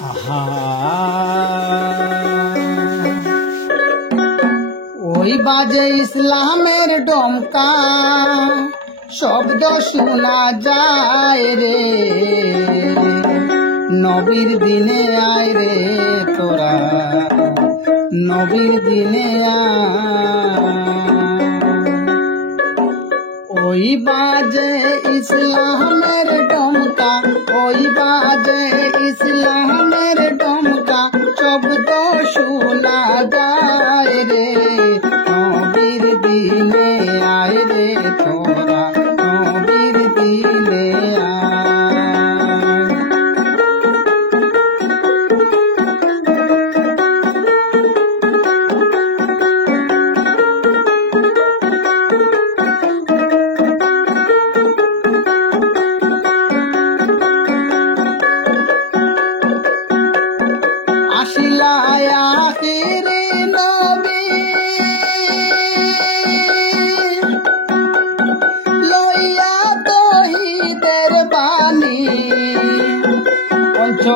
আহা ওই বাজে ইসলামের ডমকা শব্দ শোনা যায় রে নবীর দিনে আয় রে তোরা নবীর দিনে ওই বাজে ইসলামের ডমকা ওই বাজে ইসলামের ডমকা শব্দ শোনা যায় রে নবীর দিনে আয় রে তোরা নবীর দিনে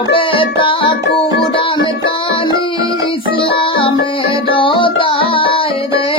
বেতা কুরআন কানি ইসলামের দায় রে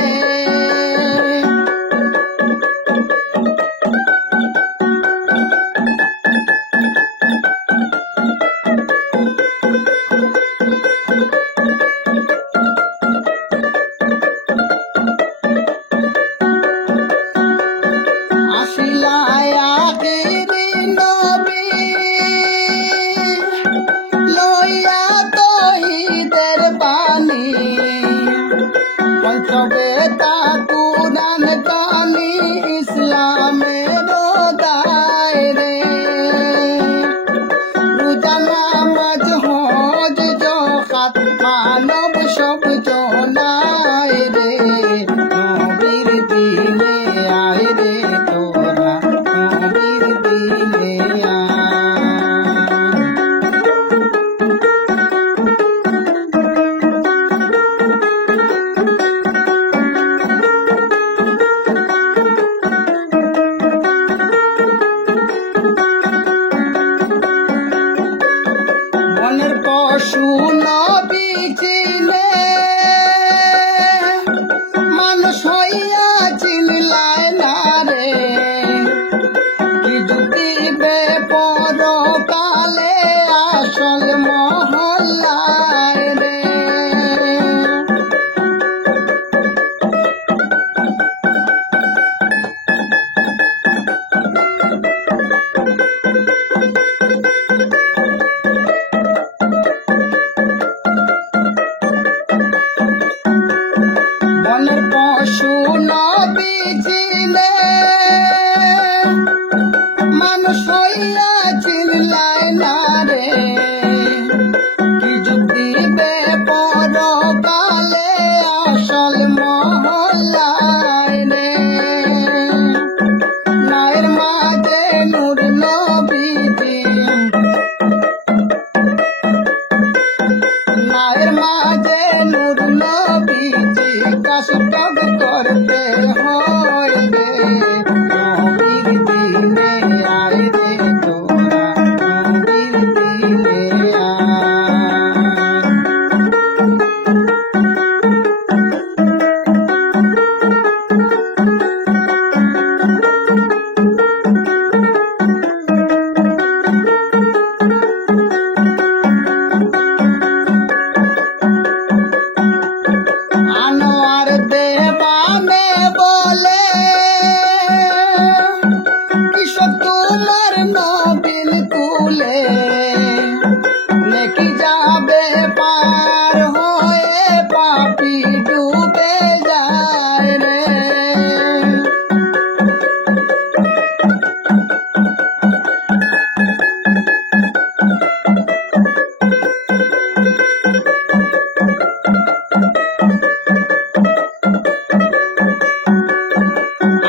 বেতা কুরআন কানি ইসলামের দায় রে রোজা নামাজ হজ যাকাত মানব সব জনায় রে নবীর দিনে আয় রে তোরা নবীর দিনে শুনো বিচিনে মানুষ হইয়া চিনলায় না রে কি যুক্তিবে পরকালে আসল মহল্লায় রে শুনো বিচিনে মানুষ হইয়া চিনলায় না রে কি যুক্তিবে পরকালে আসল মহল্লায় রে নায়ের মাঝে নূর নবীজি নায়ের মাঝে নূর নবীজি কষ্ট করতে হয় রে নবীর দিনে আয় রে তোরা নবীর দিনে আনোয়ার দেবানে বলে কিশোর তোমার নবীন কুলে নেকি যাবে পার হয়ে পাপি ডুবে যায় রে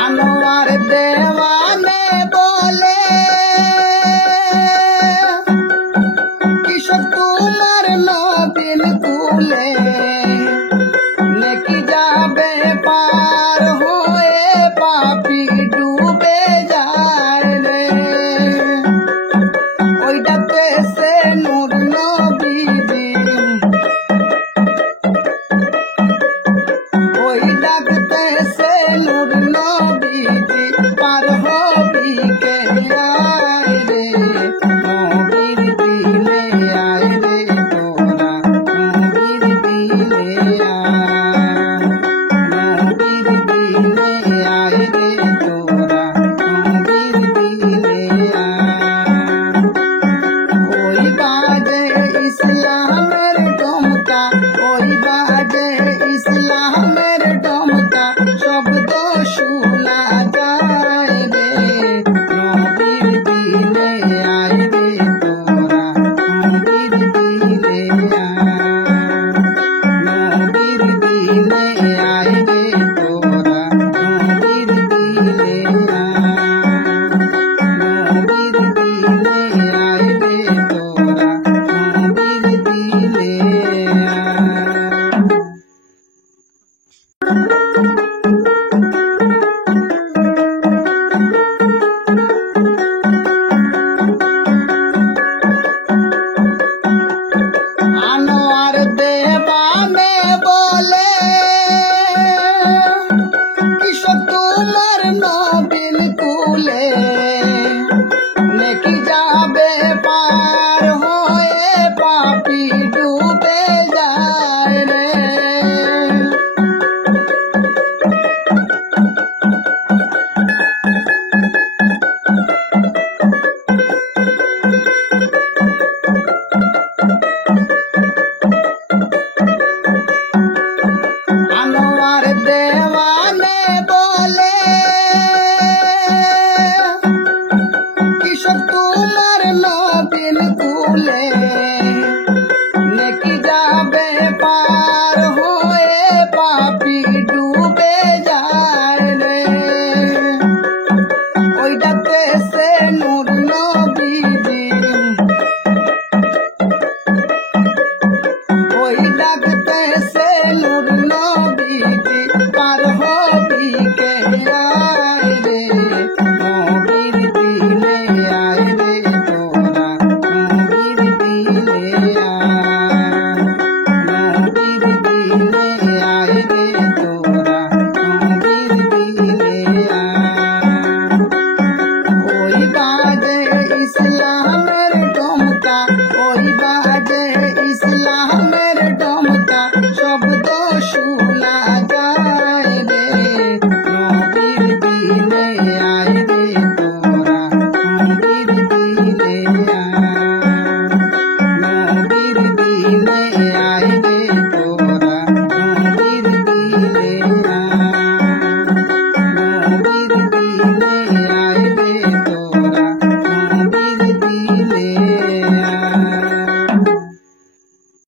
আনোয়ার দেওয়ানে বলে কিশোর তোমার নবীন কুলে নেকি যাবে পার হয়ে পাপি ডুবে যায় রে ওইটাতে সে নূর নবী नेकी जाबे पार होए पापी डूबे जाए रे ओई डाकते से नूर नबीजी ओई डाकते से नूर नबीजी पार हो भी के आए रे नबीर दिने आए रे तोरा नबीर दिने आए